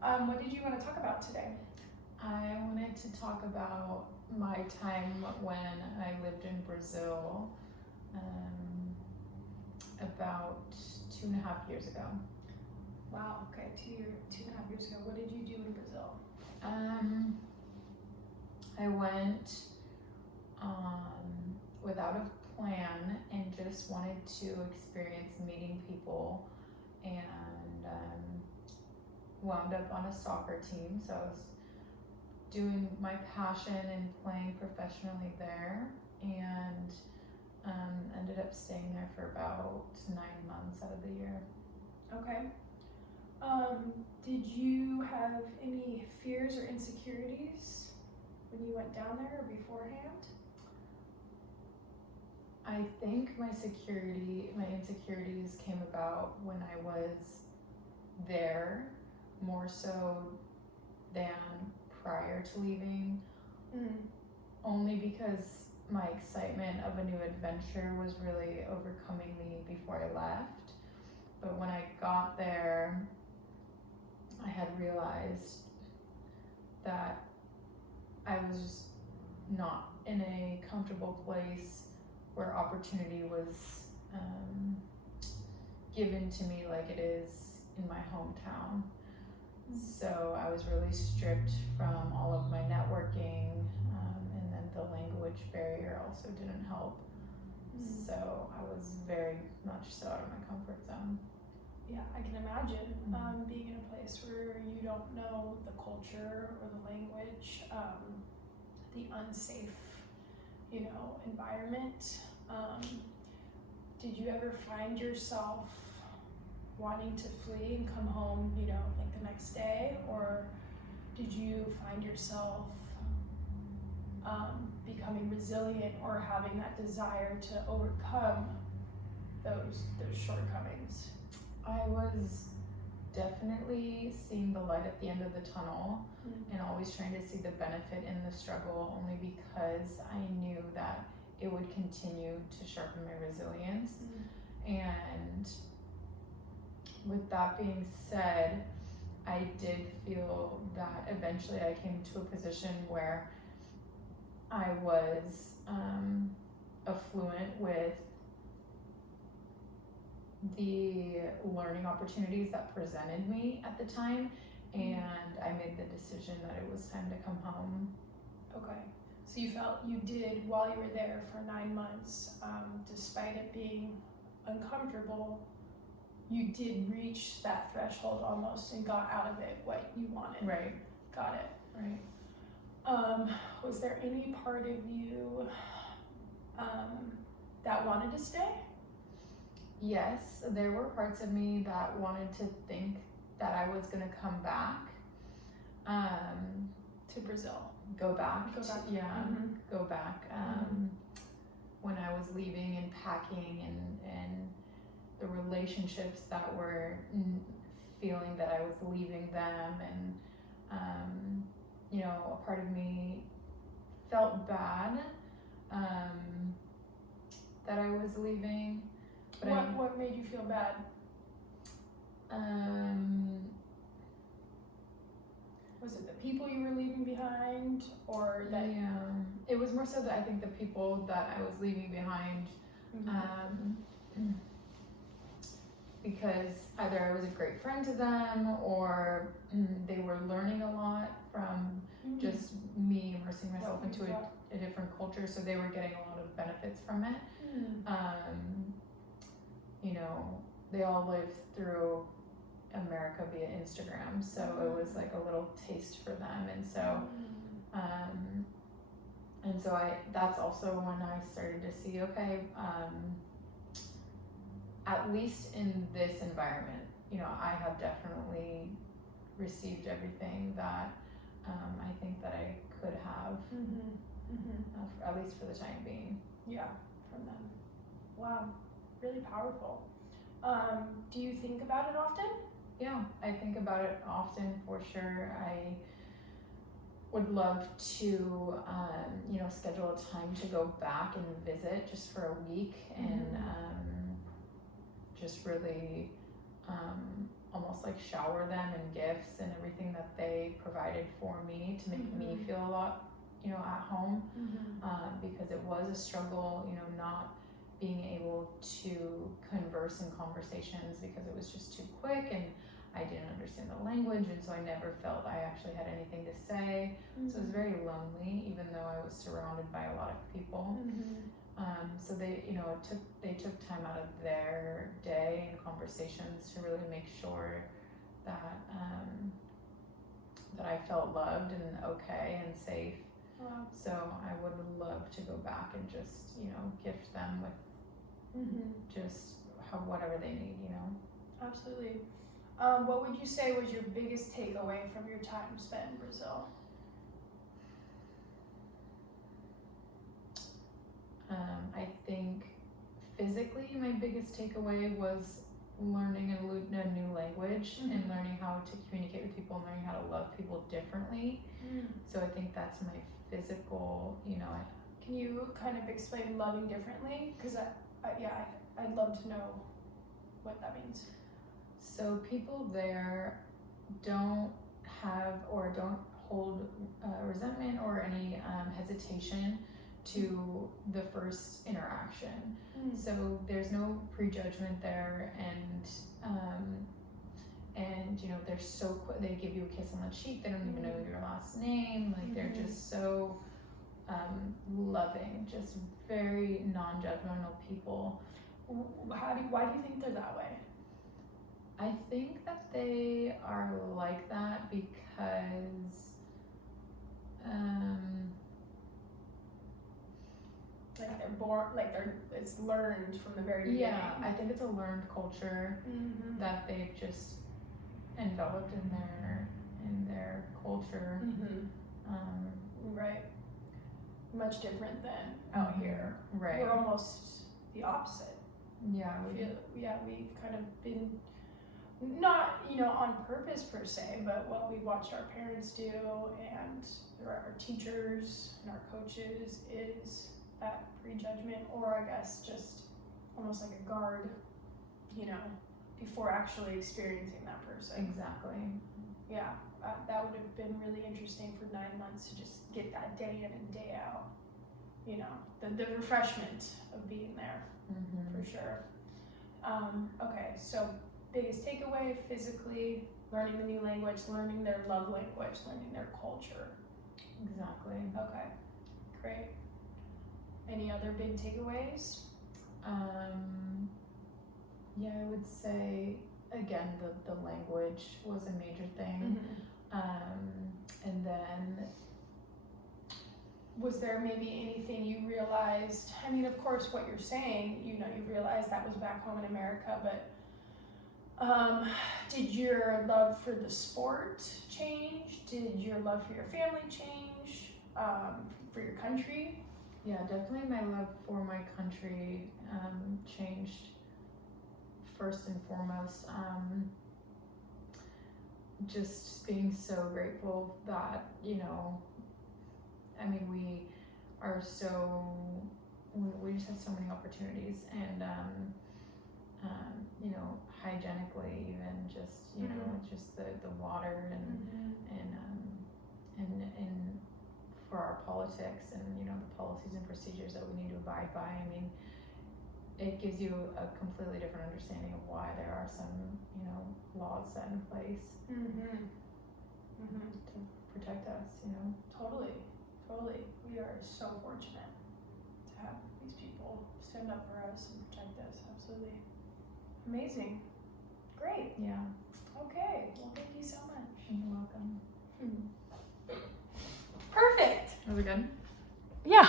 What did you want to talk about today? I wanted to talk about my time when I lived in Brazil about 2.5 years ago. Wow, okay, 2.5 years ago. What did you do in Brazil? I went without a plan and just wanted to experience meeting people, and wound up on a soccer team. So I was doing my passion and playing professionally there, and ended up staying there for about 9 months out of the year. Okay. Did you have any fears or insecurities when you went down there or beforehand? I think my insecurities came about when I was there more so than prior to leaving, only because my excitement of a new adventure was really overcoming me before I left. But when I got there, I had realized that I was not in a comfortable place where opportunity was given to me like it is in my hometown. So I was really stripped from all of my networking, and then the language barrier also didn't help. So I was very much so out of my comfort zone. Yeah, I can imagine being in a place where you don't know the culture or the language, the unsafe, environment. Did you ever find yourself wanting to flee and come home, like the next day, or did you find yourself becoming resilient or having that desire to overcome those shortcomings? I was definitely seeing the light at the end of the tunnel, and always trying to see the benefit in the struggle, only because I knew that it would continue to sharpen my resilience. And with that being said, I did feel that eventually I came to a position where I was affluent with the learning opportunities that presented me at the time, and I made the decision that it was time to come home. Okay, so you felt you did, while you were there for 9 months, despite it being uncomfortable, you did reach that threshold almost and got out of it what you wanted. Right. Got it. Right. Was there any part of you that wanted to stay? Yes, there were parts of me that wanted to think that I was going to come back. To Brazil. Go back. Go back. Go back. When I was leaving and packing, and the relationships that were feeling that I was leaving them, and a part of me felt bad that I was leaving. But what made you feel bad? Was it the people you were leaving behind, or that? Yeah, it was more so that I think the people that I was leaving behind, because either I was a great friend to them, or they were learning a lot from just me immersing myself into a different culture, so they were getting a lot of benefits from it. They all lived through America via Instagram, so it was like a little taste for them, and so that's also when I started to see, okay, at least in this environment, I have definitely received everything that I think that I could have, at least for the time being. Yeah, from them. Wow, really powerful. Do you think about it often? Yeah, I think about it often, for sure. I would love to, schedule a time to go back and visit just for a week, and just really almost almost like shower them in gifts and everything that they provided for me to make me feel a lot, you know, at home. Because it was a struggle, you know, not being able to converse in conversations because it was just too quick and I didn't understand the language, and so I never felt I actually had anything to say. So it was very lonely, even though I was surrounded by a lot of people. So they, you know, they took time out of their day and conversations to really make sure that that I felt loved and okay and safe. Wow. So I would love to go back and just, you know, gift them with just whatever they need, you know. Absolutely. What would you say was your biggest takeaway from your time spent in Brazil? I think physically my biggest takeaway was learning a new language and learning how to communicate with people and learning how to love people differently. So I think that's my physical, you know. Can you kind of explain loving differently? Because I'd love to know what that means. So people there don't have or don't hold resentment or any hesitation to the first interaction. So there's no prejudgment there, and you know, they're so quick. They give you a kiss on the cheek. They don't even know your last name. Like they're just so loving, just very non-judgmental people. Why do you think they're that way? I think that they are like that because like they're born, like it's learned from the very beginning. Yeah, I think it's a learned culture that they've just enveloped in their culture. Right. Much different than out here. Right. We're almost the opposite. Yeah. We've kind of been, not, you know, on purpose per se, but what we watched our parents do and our teachers and our coaches is that prejudgment, or I guess just almost like a guard, you know, before actually experiencing that person. Exactly. Yeah, that would have been really interesting for 9 months to just get that day in and day out, you know, the refreshment of being there, for sure. Okay, so biggest takeaway, physically, learning the new language, learning their love language, learning their culture. Exactly. Okay, great. Any other big takeaways? Yeah, I would say, again, the language was a major thing. And then, was there maybe anything you realized? I mean, of course, what you're saying, you know, you realized that was back home in America, but did your love for the sport change? Did your love for your family change? For your country? yeah, definitely my love for my country changed first and foremost. Just being so grateful that, you know, I mean, we just have so many opportunities, and you know, hygienically, even just, you know, just the water and for our politics and, you know, the policies and procedures that we need to abide by. I mean, it gives you a completely different understanding of why there are some, you know, laws set in place to protect us, you know. Totally. We are so fortunate to have these people stand up for us and protect us. Absolutely. Amazing. Great. Yeah. Okay. Well, thank you so much. You're welcome. Perfect. Was it good? Yeah.